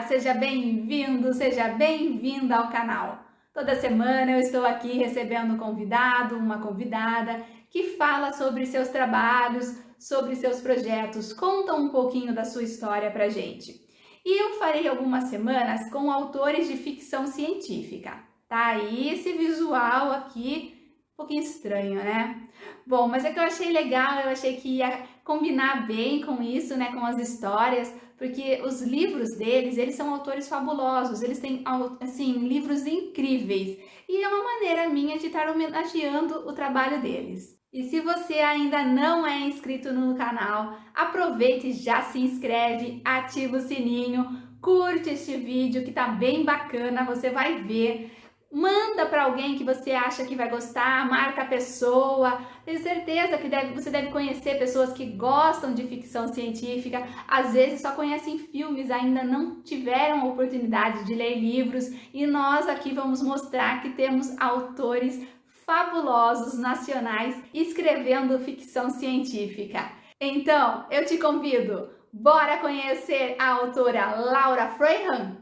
Olá, seja bem-vindo, seja bem-vinda ao canal. Toda semana eu estou aqui recebendo um convidado, uma convidada que fala sobre seus trabalhos, sobre seus projetos, conta um pouquinho da sua história pra gente. E eu farei algumas semanas com autores de ficção científica. Tá aí esse visual aqui, um pouquinho estranho, né? Bom, mas é que eu achei legal, eu achei que ia combinar bem com isso, né, com as histórias, porque os livros deles, eles são autores fabulosos, eles têm, assim, livros incríveis. E é uma maneira minha de estar homenageando o trabalho deles. E se você ainda não é inscrito no canal, aproveite e já se inscreve, ativa o sininho, curte este vídeo que tá bem bacana, você vai ver. Manda para alguém que você acha que vai gostar, marca a pessoa. Tenho certeza que você deve conhecer pessoas que gostam de ficção científica, às vezes só conhecem filmes, ainda não tiveram a oportunidade de ler livros, e nós aqui vamos mostrar que temos autores fabulosos nacionais escrevendo ficção científica. Então, eu te convido, bora conhecer a autora Laura Freihan?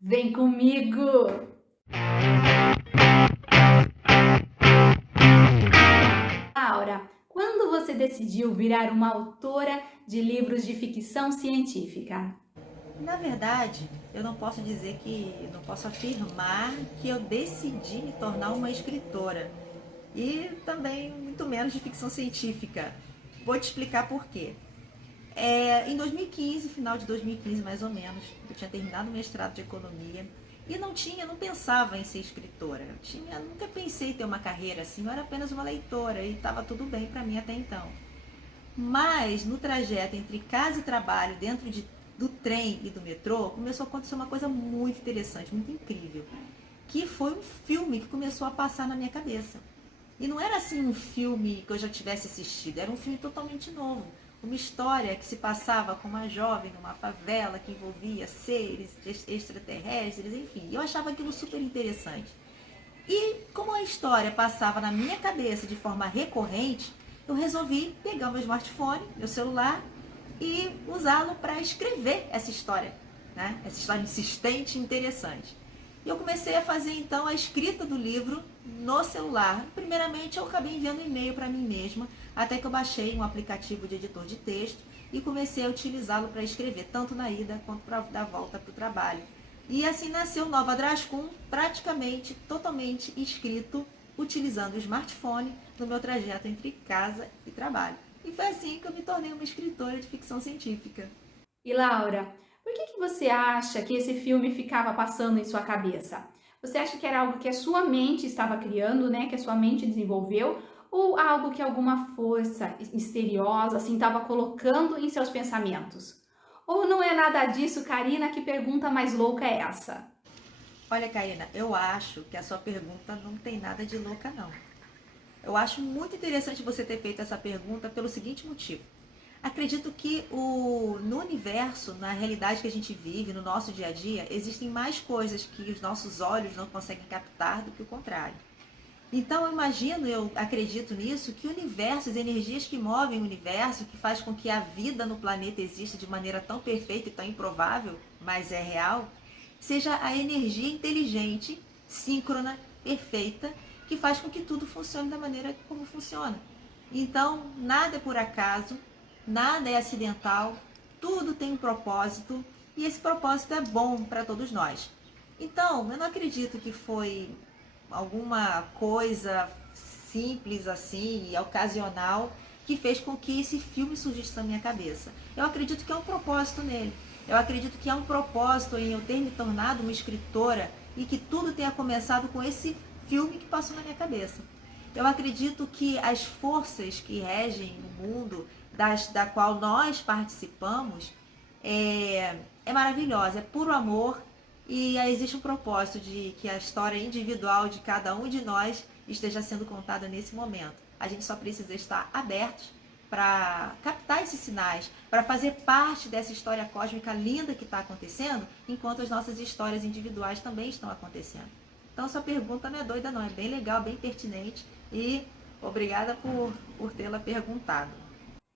Vem comigo! Laura, quando você decidiu virar uma autora de livros de ficção científica? Na verdade, eu não posso dizer não posso afirmar que eu decidi me tornar uma escritora. E também muito menos de ficção científica. Vou te explicar por quê. Em 2015, final de 2015 mais ou menos, eu tinha terminado o mestrado de economia e não pensava em ser escritora. Nunca pensei em ter uma carreira assim, eu era apenas uma leitora e estava tudo bem para mim até então. Mas no trajeto entre casa e trabalho, do trem e do metrô, começou a acontecer uma coisa muito interessante, muito incrível, que foi um filme que começou a passar na minha cabeça. E não era assim um filme que eu já tivesse assistido, era um filme totalmente novo. Uma história que se passava com uma jovem numa favela que envolvia seres extraterrestres, enfim. Eu achava aquilo super interessante. E como a história passava na minha cabeça de forma recorrente, eu resolvi pegar o meu smartphone, meu celular, e usá-lo para escrever essa história, né? Essa história insistente e interessante. E eu comecei a fazer então a escrita do livro no celular. Primeiramente eu acabei enviando um e-mail para mim mesma, até que eu baixei um aplicativo de editor de texto e comecei a utilizá-lo para escrever, tanto na ida quanto para dar volta para o trabalho. E assim nasceu Nova Drascun, praticamente totalmente escrito utilizando o smartphone no meu trajeto entre casa e trabalho. E foi assim que eu me tornei uma escritora de ficção científica. E Laura, por que você acha que esse filme ficava passando em sua cabeça? Você acha que era algo que a sua mente estava criando, né? Que a sua mente desenvolveu? Ou algo que alguma força misteriosa assim estava colocando em seus pensamentos? Ou não é nada disso, Karina? Que pergunta mais louca é essa? Olha, Karina, eu acho que a sua pergunta não tem nada de louca, não. Eu acho muito interessante você ter feito essa pergunta pelo seguinte motivo. Acredito que no universo, na realidade que a gente vive, no nosso dia a dia, existem mais coisas que os nossos olhos não conseguem captar do que o contrário. Então eu acredito nisso, que o universo, as energias que movem o universo, que faz com que a vida no planeta exista de maneira tão perfeita e tão improvável, mas é real, seja a energia inteligente, síncrona, perfeita, que faz com que tudo funcione da maneira como funciona. Então, nada é por acaso, nada é acidental, tudo tem um propósito e esse propósito é bom para todos nós. Então, eu não acredito que foi alguma coisa simples assim e ocasional que fez com que esse filme surgisse na minha cabeça. Eu acredito que há um propósito nele. Eu acredito que há um propósito em eu ter me tornado uma escritora e que tudo tenha começado com esse filme que passou na minha cabeça. Eu acredito que as forças que regem o mundo, da qual nós participamos, é maravilhosa, é puro amor e existe um propósito de que a história individual de cada um de nós esteja sendo contada nesse momento. A gente só precisa estar abertos para captar esses sinais, para fazer parte dessa história cósmica linda que está acontecendo, enquanto as nossas histórias individuais também estão acontecendo. Então, sua pergunta não é doida não, é bem legal, bem pertinente e obrigada por tê-la perguntado.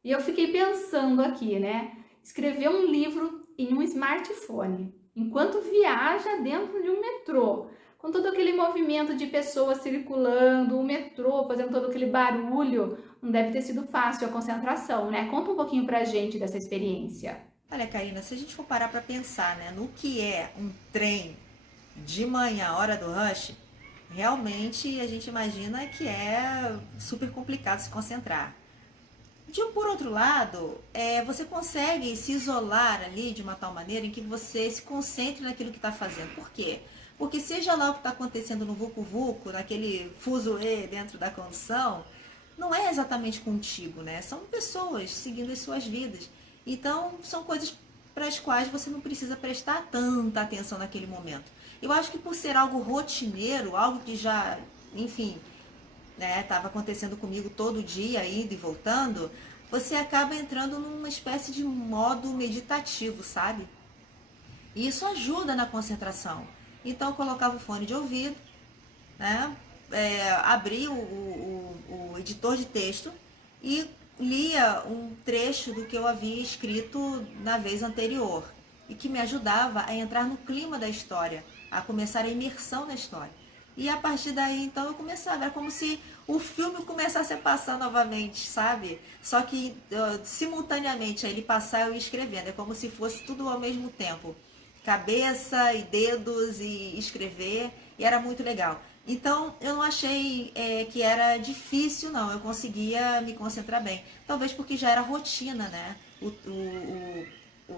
E eu fiquei pensando aqui, né? Escrever um livro em um smartphone. enquanto viaja dentro de um metrô, com todo aquele movimento de pessoas circulando, o metrô fazendo todo aquele barulho, não deve ter sido fácil a concentração, né? Conta um pouquinho pra gente dessa experiência. Olha, Karina, se a gente for parar para pensar, né, no que é um trem de manhã, hora do rush, realmente a gente imagina que é super complicado se concentrar. Por outro lado, você consegue se isolar ali de uma tal maneira em que você se concentre naquilo que está fazendo. Por quê? Porque seja lá o que está acontecendo no vucu-vucu, naquele fuzuê dentro da condução, não é exatamente contigo, né? São pessoas seguindo as suas vidas. Então, são coisas para as quais você não precisa prestar tanta atenção naquele momento. Eu acho que por ser algo rotineiro, algo que já, enfim, né, estava acontecendo comigo todo dia, indo e voltando, você acaba entrando numa espécie de modo meditativo, sabe? E isso ajuda na concentração. Então eu colocava o fone de ouvido, né, abria o editor de texto e lia um trecho do que eu havia escrito na vez anterior e que me ajudava a entrar no clima da história, a começar a imersão na história. E a partir daí, então, eu começava, era como se o filme começasse a passar novamente, sabe? Só que simultaneamente a ele passar eu ia escrevendo, é como se fosse tudo ao mesmo tempo. Cabeça e dedos e escrever, e era muito legal. Então, eu não achei que era difícil, não. Eu conseguia me concentrar bem. Talvez porque já era rotina, né?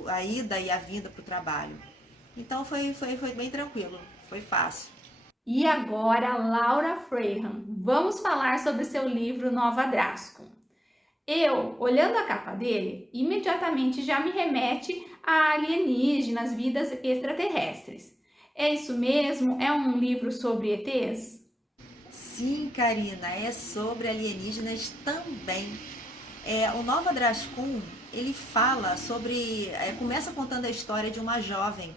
A ida e a vinda para o trabalho. Então, foi bem tranquilo. Foi fácil. E agora, Laura Freihan, vamos falar sobre seu livro Nova Drasco. Eu, olhando a capa dele, imediatamente já me remete a alienígenas, vidas extraterrestres. É isso mesmo? É um livro sobre ETs? Sim, Karina, é sobre alienígenas também. O Nova Drascum, ele fala sobre... começa contando a história de uma jovem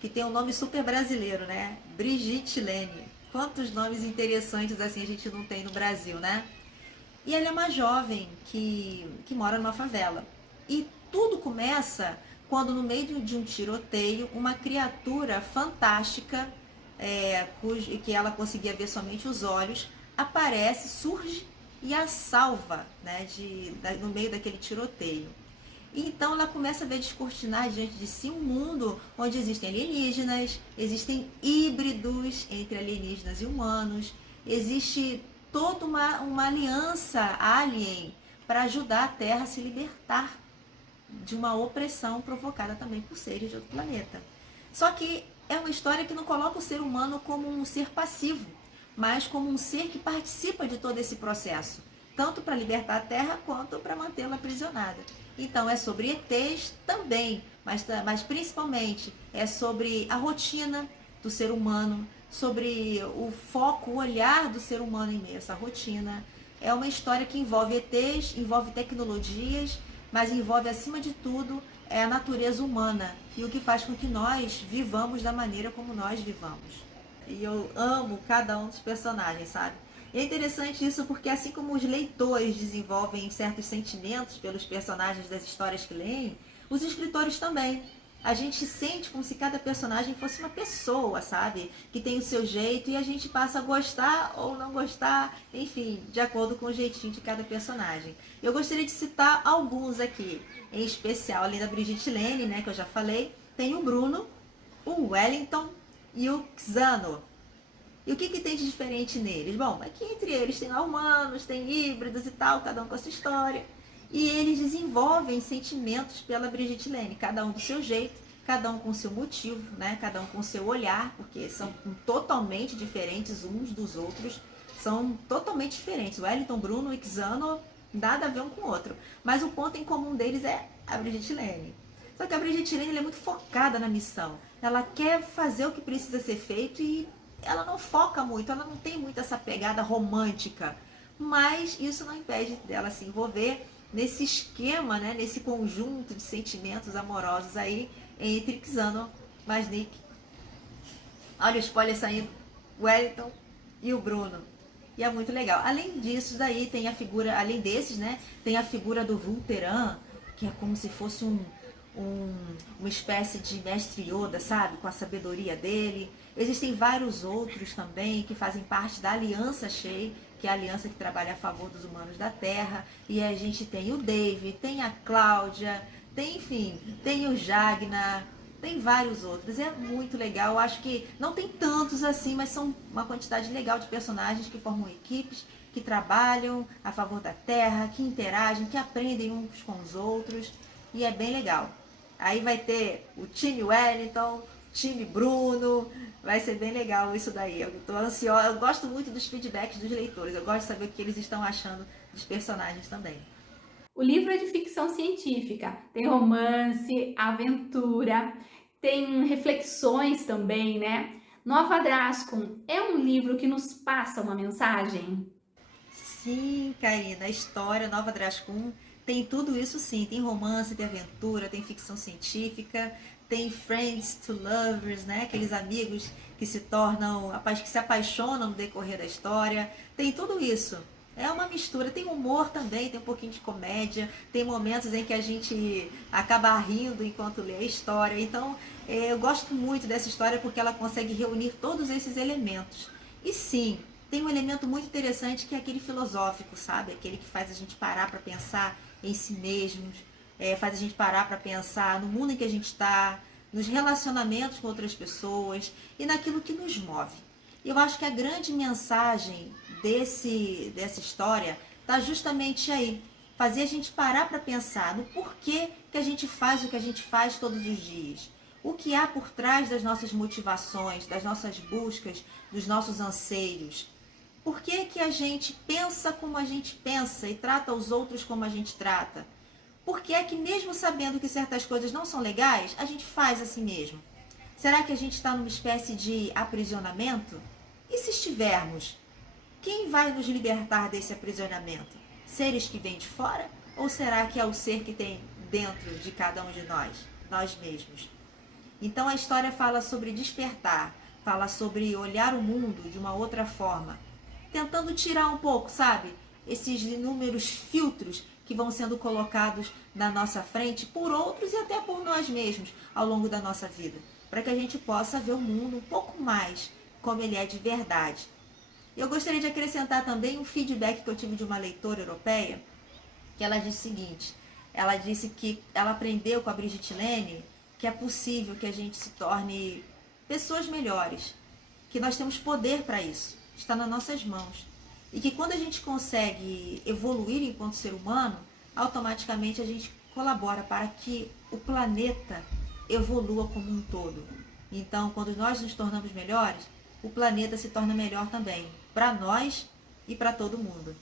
que tem um nome super brasileiro, né? Brigitte Lene. Quantos nomes interessantes assim a gente não tem no Brasil, né? E ela é uma jovem que mora numa favela. E tudo começa quando, no meio de um tiroteio, uma criatura fantástica, que ela conseguia ver somente os olhos, aparece, surge e a salva, né, no meio daquele tiroteio. E então ela começa a ver descortinar diante de si um mundo onde existem alienígenas, existem híbridos entre alienígenas e humanos, existe toda uma aliança alien para ajudar a Terra a se libertar de uma opressão provocada também por seres de outro planeta. Só que é uma história que não coloca o ser humano como um ser passivo, mas como um ser que participa de todo esse processo, tanto para libertar a Terra quanto para mantê-la aprisionada. Então é sobre ETs também, mas principalmente é sobre a rotina do ser humano, sobre o foco, o olhar do ser humano em meio a essa rotina. É uma história que envolve ETs, envolve tecnologias, mas envolve acima de tudo a natureza humana e o que faz com que nós vivamos da maneira como nós vivamos. E eu amo cada um dos personagens, sabe? E é interessante isso porque assim como os leitores desenvolvem certos sentimentos pelos personagens das histórias que leem, os escritores também. A gente sente como se cada personagem fosse uma pessoa, sabe? Que tem o seu jeito e a gente passa a gostar ou não gostar, enfim, de acordo com o jeitinho de cada personagem. Eu gostaria de citar alguns aqui, em especial, além da Brigitte Lene, né, que eu já falei, tem o Bruno, o Wellington e o Xano. E o que tem de diferente neles? Bom, é que entre eles tem lá humanos, tem híbridos e tal, cada um com a sua história. E eles desenvolvem sentimentos pela Brigitte Lene, cada um do seu jeito, cada um com o seu motivo, né? Cada um com o seu olhar, porque são totalmente diferentes uns dos outros, são totalmente diferentes. O Wellington, Bruno e Xano, nada a ver um com o outro. Mas o ponto em comum deles é a Brigitte Lene. Só que a Brigitte Lene é muito focada na missão. Ela quer fazer o que precisa ser feito e ela não foca muito, ela não tem muito essa pegada romântica. Mas isso não impede dela se envolver nesse esquema, né, nesse conjunto de sentimentos amorosos aí entre Xano, Masnick, olha o spoiler saindo, Wellington e o Bruno. E é muito legal. Além disso, daí tem a figura, além desses, né, tem a figura do Vulteran, que é como se fosse uma espécie de mestre Yoda, sabe? Com a sabedoria dele. Existem vários outros também que fazem parte da Aliança Shay, que é a aliança que trabalha a favor dos humanos da Terra. E a gente tem o Dave, tem a Cláudia, tem, enfim, tem o Jagna, tem vários outros. É muito legal. Eu acho que não tem tantos assim, mas são uma quantidade legal de personagens que formam equipes, que trabalham a favor da Terra, que interagem, que aprendem uns com os outros. E é bem legal. Aí vai ter o time Wellington, time Bruno, vai ser bem legal isso daí. Eu tô ansiosa, eu gosto muito dos feedbacks dos leitores, eu gosto de saber o que eles estão achando dos personagens também. O livro é de ficção científica, tem romance, aventura, tem reflexões também, né? Nova Drascum é um livro que nos passa uma mensagem? Sim, Karina, a história Nova Drascum tem tudo isso sim. Tem romance, tem aventura, tem ficção científica, tem friends to lovers, né? Aqueles amigos que se tornam, que se apaixonam no decorrer da história. Tem tudo isso. É uma mistura, tem humor também, tem um pouquinho de comédia, tem momentos em que a gente acaba rindo enquanto lê a história. Então, eu gosto muito dessa história porque ela consegue reunir todos esses elementos. E sim, tem um elemento muito interessante que é aquele filosófico, sabe? Aquele que faz a gente parar para pensar em si mesmos, faz a gente parar para pensar no mundo em que a gente está, nos relacionamentos com outras pessoas e naquilo que nos move. Eu acho que a grande mensagem dessa história está justamente aí, fazer a gente parar para pensar no porquê que a gente faz o que a gente faz todos os dias. O que há por trás das nossas motivações, das nossas buscas, dos nossos anseios. Por que que a gente pensa como a gente pensa e trata os outros como a gente trata? Por que é que mesmo sabendo que certas coisas não são legais, a gente faz assim mesmo? Será que a gente está numa espécie de aprisionamento? E se estivermos, quem vai nos libertar desse aprisionamento? Seres que vêm de fora? Ou será que é o ser que tem dentro de cada um de nós mesmos? Então a história fala sobre despertar, fala sobre olhar o mundo de uma outra forma, tentando tirar um pouco, sabe? Esses inúmeros filtros que vão sendo colocados na nossa frente por outros e até por nós mesmos ao longo da nossa vida, para que a gente possa ver o mundo um pouco mais como ele é de verdade. Eu gostaria de acrescentar também um feedback que eu tive de uma leitora europeia, que ela disse o seguinte, ela disse que ela aprendeu com a Brigitte Lene que é possível que a gente se torne pessoas melhores, que nós temos poder para isso, está nas nossas mãos. E que quando a gente consegue evoluir enquanto ser humano, automaticamente a gente colabora para que o planeta evolua como um todo. Então, quando nós nos tornamos melhores, o planeta se torna melhor também, para nós e para todo mundo.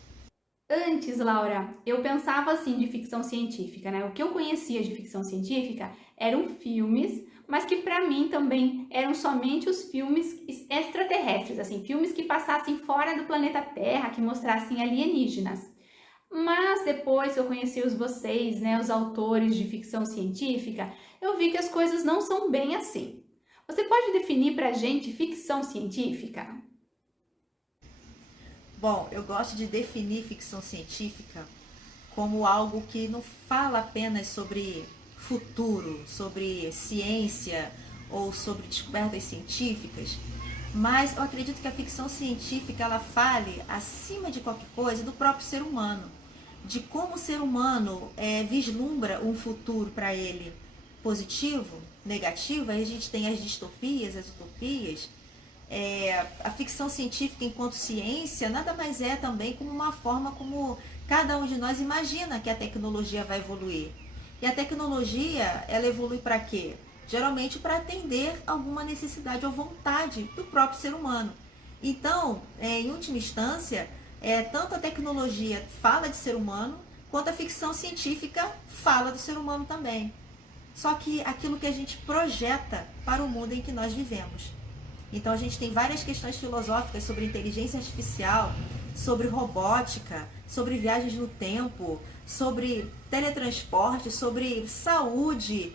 Antes, Laura, eu pensava assim de ficção científica, né? O que eu conhecia de ficção científica eram filmes, mas que para mim também eram somente os filmes extraterrestres, assim, filmes que passassem fora do planeta Terra, que mostrassem alienígenas. Mas depois que eu conheci vocês, né, os autores de ficção científica, eu vi que as coisas não são bem assim. Você pode definir pra gente ficção científica? Bom, eu gosto de definir ficção científica como algo que não fala apenas sobre futuro, sobre ciência ou sobre descobertas científicas, mas eu acredito que a ficção científica ela fale, acima de qualquer coisa, do próprio ser humano, de como o ser humano vislumbra um futuro para ele positivo, negativo. Aí a gente tem as distopias, as utopias. A ficção científica enquanto ciência nada mais é também como uma forma como cada um de nós imagina que a tecnologia vai evoluir. E a tecnologia, ela evolui para quê? Geralmente para atender alguma necessidade ou vontade do próprio ser humano. Então, em última instância, tanto a tecnologia fala de ser humano, quanto a ficção científica fala do ser humano também. Só que aquilo que a gente projeta para o mundo em que nós vivemos. Então a gente tem várias questões filosóficas sobre inteligência artificial, sobre robótica, sobre viagens no tempo, sobre teletransporte, sobre saúde,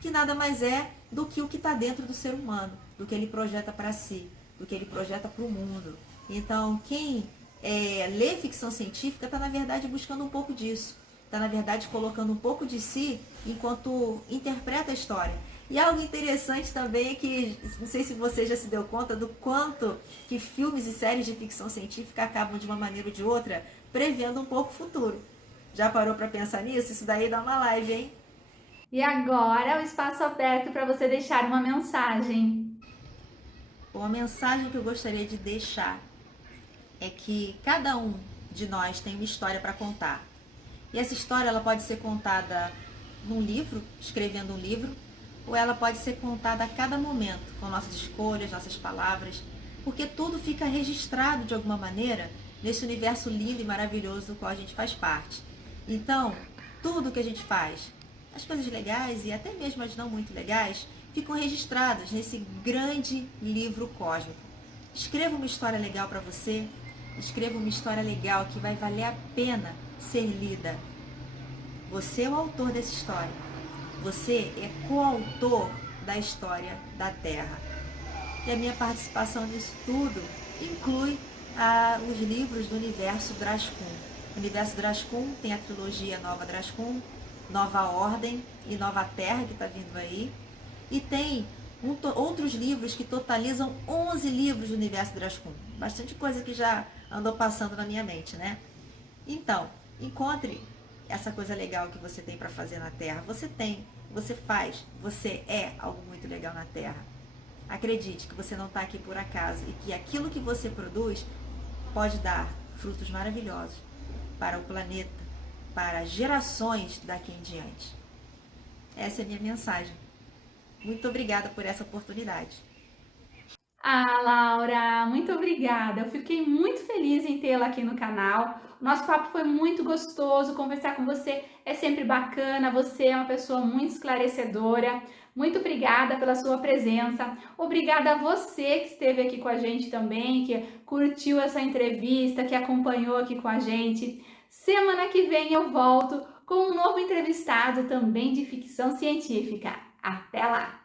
que nada mais é do que o que está dentro do ser humano, do que ele projeta para si, do que ele projeta para o mundo. Então quem lê ficção científica está na verdade buscando um pouco disso, está, na verdade, colocando um pouco de si enquanto interpreta a história. E algo interessante também é que, não sei se você já se deu conta do quanto que filmes e séries de ficção científica acabam, de uma maneira ou de outra, prevendo um pouco o futuro. Já parou para pensar nisso? Isso daí dá uma live, hein? E agora o espaço aberto para você deixar uma mensagem. Bom, a mensagem que eu gostaria de deixar é que cada um de nós tem uma história para contar. E essa história ela pode ser contada num livro, escrevendo um livro, ou ela pode ser contada a cada momento, com nossas escolhas, nossas palavras, porque tudo fica registrado de alguma maneira nesse universo lindo e maravilhoso do qual a gente faz parte. Então, tudo que a gente faz, as coisas legais e até mesmo as não muito legais, ficam registradas nesse grande livro cósmico. Escreva uma história legal para você, escreva uma história legal que vai valer a pena ser lida. Você é o autor dessa história. Você é coautor da história da Terra. E a minha participação nisso tudo inclui os livros do Universo Drascun. O Universo Drascun tem a trilogia Nova Drascun, Nova Ordem e Nova Terra, que está vindo aí. E tem outros livros que totalizam 11 livros do Universo Drascun. Bastante coisa que já andou passando na minha mente, né? Então, encontre essa coisa legal que você tem para fazer na Terra. Você tem, você faz, você é algo muito legal na Terra. Acredite que você não está aqui por acaso e que aquilo que você produz pode dar frutos maravilhosos para o planeta, para gerações daqui em diante. Essa é a minha mensagem. Muito obrigada por essa oportunidade. Ah, Laura, muito obrigada. Eu fiquei muito feliz em tê-la aqui no canal. O nosso papo foi muito gostoso, conversar com você é sempre bacana, você é uma pessoa muito esclarecedora. Muito obrigada pela sua presença. Obrigada a você que esteve aqui com a gente também, que curtiu essa entrevista, que acompanhou aqui com a gente. Semana que vem eu volto com um novo entrevistado também de ficção científica. Até lá!